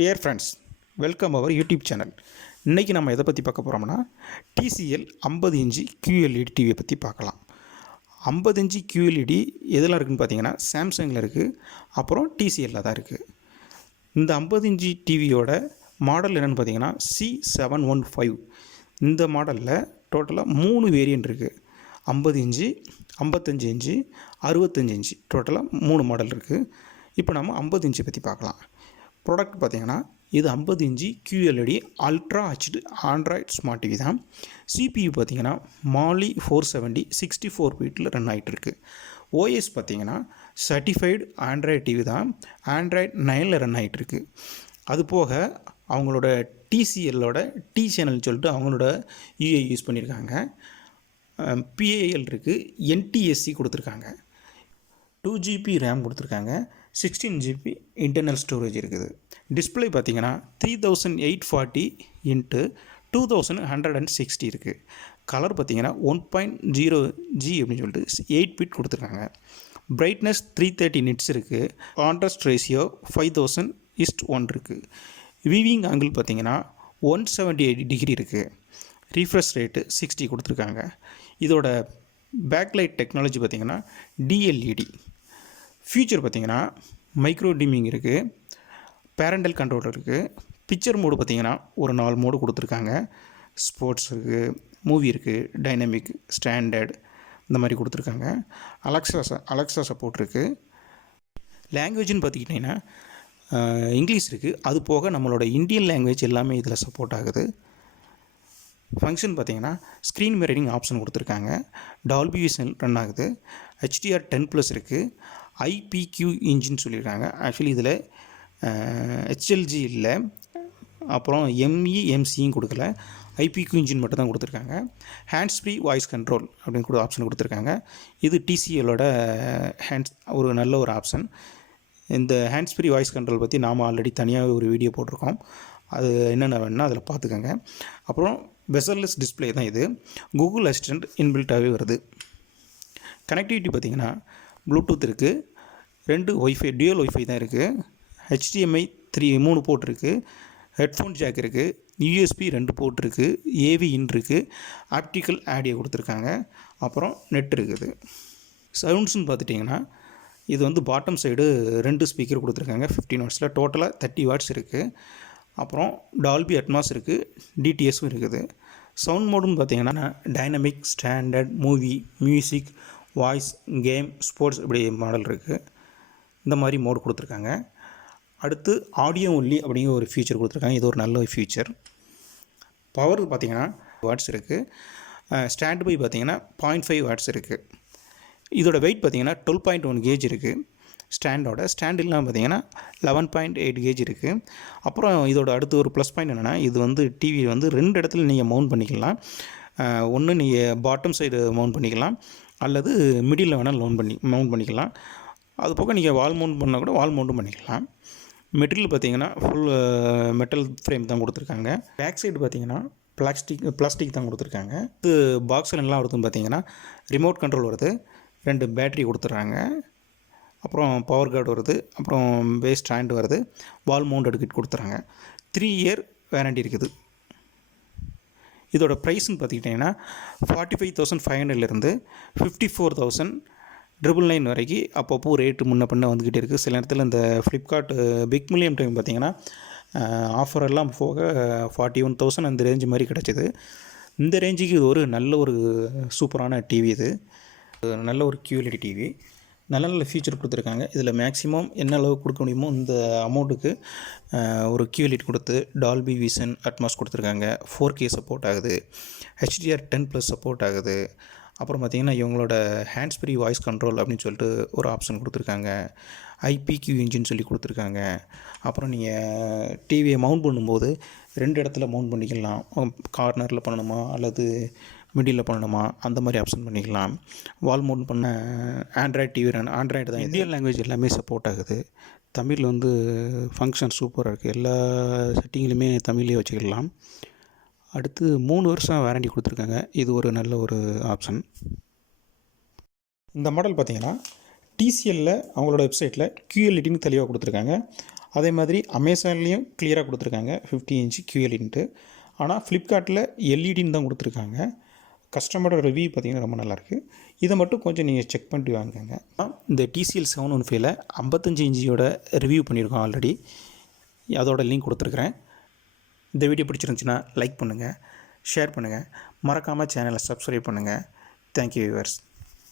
Dear friends, welcome our YouTube channel. இன்றைக்கி நம்ம எதை பற்றி பார்க்க போகிறோம்னா TCL 50 இன்ச்சு QLED டிவியை பற்றி பார்க்கலாம். 50 இன்ச்சு QLED எதெல்லாம் இருக்குதுன்னு பார்த்தீங்கன்னா சாம்சங்கில் இருக்குது, அப்புறம் TCLல தான் இருக்குது. இந்த 50 இன்ச்சு டிவியோட மாடல் என்னென்னு பார்த்தீங்கன்னா C715. இந்த மாடலில் டோட்டலாக 3 வேரியண்ட் இருக்குது. 50 இன்ச்சு, 55 இன்ச்சு, 65 இன்ச்சு, டோட்டலாக 3 மாடல் இருக்குது. இப்போ நம்ம 50 இன்ச்சு பற்றி பார்க்கலாம். ப்ராடக்ட் பார்த்திங்கன்னா இது 50 inch QLED ultra HD Android smart TV தான். CPU பார்த்திங்கன்னா Mali 470 64 பீட்டில் ரன் ஆகிட்டு இருக்குது. OS பார்த்திங்கன்னா சர்டிஃபைடு ஆண்ட்ராய்ட் டிவி தான், ஆண்ட்ராய்ட் 9ல் ரன் ஆகிட்டு இருக்குது. அது போக அவங்களோட TCLோட T சேனல்னு சொல்லிட்டு அவங்களோட UI யூஸ் பண்ணியிருக்காங்க. PAL இருக்குது, NTSC கொடுத்துருக்காங்க, 2GB ரேம் கொடுத்துருக்காங்க, 16GB இன்டர்னல் ஸ்டோரேஜ் இருக்குது. டிஸ்பிளே பார்த்திங்கன்னா 3840 × 2160 இருக்குது. கலர் பார்த்திங்கன்னா 1.0G அப்படின்னு சொல்லிட்டு 8 பிட் கொடுத்துருக்காங்க. பிரைட்னஸ் 330 நிட்ஸ் இருக்குது. கான்ட்ராஸ்ட் ரேஷியோ 5000:1 இருக்குது. விவிங் ஆங்கிள் பார்த்திங்கன்னா 178 டிகிரி இருக்குது. ரீஃப்ரெஷ் ரேட்டு 60 கொடுத்துருக்காங்க. இதோட பேக்லைட் டெக்னாலஜி பார்த்திங்கன்னா DLED. ஃபியூச்சர் பார்த்திங்கன்னா மைக்ரோ டிமிங் இருக்குது, பேரண்டல் கண்ட்ரோலர் இருக்குது. பிக்சர் மோடு பார்த்திங்கன்னா ஒரு 4 மோடு கொடுத்துருக்காங்க. ஸ்போர்ட்ஸ் இருக்குது, மூவி இருக்குது, டைனமிக், ஸ்டாண்டர்ட் இந்த மாதிரி கொடுத்துருக்காங்க. அலெக்ஸா சப்போர்ட் இருக்குது. லாங்குவேஜ்னு பார்த்துக்கிட்டிங்கன்னா இங்கிலீஷ் இருக்குது. அது போக நம்மளோட இந்தியன் லாங்குவேஜ் எல்லாமே இதில் சப்போர்ட் ஆகுது. ஃபங்க்ஷன் பார்த்திங்கன்னா ஸ்க்ரீன் மிரரிங் ஆப்ஷன் கொடுத்துருக்காங்க. டால்பி விஷன் ரன் ஆகுது. HDR10+ இருக்குது. IPQ இன்ஜின் சொல்லியிருக்காங்க. ஆக்சுவலி இதில் HLG இல்லை, அப்புறம் MEMCயும் கொடுக்கல, IPQ இன்ஜின் மட்டும் தான் கொடுத்துருக்காங்க. ஹேண்ட்ஸ் ஃப்ரீ வாய்ஸ் கண்ட்ரோல் அப்படின்னு ஆப்ஷன் கொடுத்துருக்காங்க. இது TCLோட ஒரு நல்ல ஒரு ஆப்ஷன். இந்த ஹேண்ட்ஸ் ஃப்ரீ வாய்ஸ் கண்ட்ரோல் பற்றி நாம் ஆல்ரெடி தனியாக ஒரு வீடியோ போட்டிருக்கோம். அது என்னென்ன வேணுன்னா அதில் பார்த்துக்கோங்க. அப்புறம் பெசல்லெஸ் டிஸ்பிளே தான் இது. கூகுள் அசிஸ்டண்ட் இன்பில்ட்டாகவே வருது. கனெக்டிவிட்டி பார்த்திங்கன்னா ப்ளூடூத் இருக்குது, 2 ஒய்ஃபை டியூயல் ஒய்ஃபை தான் இருக்குது. HDMI 3 போர்ட் இருக்குது. ஹெட்ஃபோன் ஜாக் இருக்குது. USB 2 போர்ட் இருக்குது. AV இன் இருக்குது. ஆப்டிக்கல் ஆடியோ கொடுத்துருக்காங்க. அப்புறம் நெட் இருக்குது. சவுண்ட்ஸ்னு பார்த்துட்டிங்கன்னா இது வந்து பாட்டம் சைடு 2 ஸ்பீக்கர் கொடுத்துருக்காங்க 15 வாட்ஸில். டோட்டலாக 30 வாட்ஸ் இருக்குது. அப்புறம் டால்பி அட்மாஸ் இருக்குது, DTSும் இருக்குது. சவுண்ட் மோடுன்னு பார்த்தீங்கன்னா dynamic, standard, movie, music, voice, game, sports இப்படி மாடல் இருக்குது. இந்த மாதிரி மோடு கொடுத்துருக்காங்க. அடுத்து ஆடியோ ஒன்லி அப்படிங்கிற ஒரு ஃபீச்சர் கொடுத்துருக்காங்க. இது ஒரு நல்ல ஃபீச்சர். பவர் பார்த்திங்கன்னா வாட்ஸ் இருக்குது. ஸ்டாண்ட் பை பார்த்திங்கன்னா 0.5 வாட்ஸ் இருக்குது. இதோட வெயிட் பார்த்திங்கன்னா 12.1 கேஜ் இருக்குது. ஸ்டாண்ட் இல்லாமல் பார்த்திங்கன்னா 11.8 கேஜ் இருக்குது. அப்புறம் இதோட அடுத்து ஒரு ப்ளஸ் பாயிண்ட் என்னென்னா, இது வந்து டிவி வந்து 2 இடத்துல நீங்கள் மவுண்ட் பண்ணிக்கலாம். ஒன்று நீங்கள் பாட்டம் சைடு மவுண்ட் பண்ணிக்கலாம், அல்லது மிடில் வேணால் மவுண்ட் பண்ணிக்கலாம். அது போக நீங்கள் வால் மவுண்ட் பண்ணால் கூட வால் மவுண்ட்டும் பண்ணிக்கலாம். மெட்டீரியல் பார்த்திங்கன்னா ஃபுல் மெட்டல் ஃப்ரேம் தான் கொடுத்துருக்காங்க. பேக் சைடு பார்த்திங்கன்னா பிளாஸ்டிக் தான் கொடுத்துருக்காங்க. இது பாக்ஸில் எல்லாம் வருதுன்னு பார்த்திங்கன்னா ரிமோட் கண்ட்ரோல் வருது, 2 பேட்ரி கொடுத்துட்றாங்க, அப்புறம் பவர் கார்டு வருது, அப்புறம் பேஸ் ஸ்டாண்ட் வருது, வால் மவுண்டட் கிட் கொடுத்துறாங்க. 3 இயர் வேரண்டி இருக்குது. இதோட ப்ரைஸ்ன்னு பார்த்துக்கிட்டிங்கன்னா 45,500லேருந்து 54,999 வரைக்கும் அப்பப்போ ரேட்டு முன்ன பண்ண வந்துக்கிட்டே இருக்குது. சில நேரத்தில் இந்த ஃப்ளிப்கார்ட் பிக் மில்லியன் டைம் பார்த்திங்கன்னா ஆஃபர் எல்லாம் போக 41,000 அந்த ரேஞ்சு மாதிரி கிடச்சிது. இந்த ரேஞ்சுக்கு இது ஒரு நல்ல ஒரு சூப்பரான டிவி. இது நல்ல ஒரு QLED டிவி. நல்ல நல்ல ஃபீச்சர் கொடுத்துருக்காங்க. இதில் மேக்ஸிமம் என்ன அளவு கொடுக்க முடியுமோ இந்த அமௌண்ட்டுக்கு ஒரு QLED கொடுத்து டால்பி விஷன் அட்மாஸ் கொடுத்துருக்காங்க. 4K சப்போர்ட் ஆகுது. HDR10+ சப்போர்ட் ஆகுது. அப்புறம் பார்த்திங்கன்னா இவங்களோட ஹேண்ட்ஸ் ஃப்ரீ வாய்ஸ் கண்ட்ரோல் அப்படின்னு சொல்லிட்டு ஒரு ஆப்ஷன் கொடுத்துருக்காங்க. IPQ இன்ஜின் சொல்லி கொடுத்துருக்காங்க. அப்புறம் நீங்கள் டிவியை மவுண்ட் பண்ணும்போது 2 இடத்துல மவுண்ட் பண்ணிக்கலாம். கார்னரில் பண்ணணுமா அல்லது மிடில் பண்ணணுமா அந்த மாதிரி ஆப்ஷன் பண்ணிக்கலாம். வால் மவுண்ட் பண்ண ஆண்ட்ராய்டு டிவி ஆண்ட்ராய்டு தான். இந்தியன் லாங்குவேஜ் எல்லாமே சப்போர்ட் ஆகுது. தமிழ் வந்து ஃபங்க்ஷன் சூப்பராக இருக்குது. எல்லா செட்டிங்லையுமே தமிழ்லேயே வச்சுக்கலாம். அடுத்து 3 வருஷம் வாரண்டி கொடுத்துருக்காங்க. இது ஒரு நல்ல ஒரு ஆப்ஷன். இந்த மாடல் பார்த்திங்கன்னா TCLல அவங்களோட வெப்சைட்டில் QLEDன்னு தெளிவாக கொடுத்துருக்காங்க. அதே மாதிரி அமேசான்லேயும் கிளியராக கொடுத்துருக்காங்க 50 இன்ச்சு QLEDன்ட்டு. ஆனால் ஃப்ளிப்கார்ட்டில் எல்இடின்னு தான் கொடுத்துருக்காங்க. கஸ்டமரோட ரிவ்யூ பார்த்திங்கன்னா ரொம்ப நல்லாயிருக்கு. இதை மட்டும் கொஞ்சம் நீங்கள் செக் பண்ணிட்டு வாங்குங்க. இந்த TCL 715ல் 55 இன்ச்சியோட ரிவ்யூ பண்ணியிருக்கோம் ஆல்ரெடி. அதோட லிங்க் கொடுத்துருக்குறேன். இந்த வீடியோ பிடிச்சிருந்துச்சின்னா லைக் பண்ணுங்கள், ஷேர் பண்ணுங்கள், மறக்காமல் சேனலை சப்ஸ்கிரைப் பண்ணுங்கள். Thank you viewers.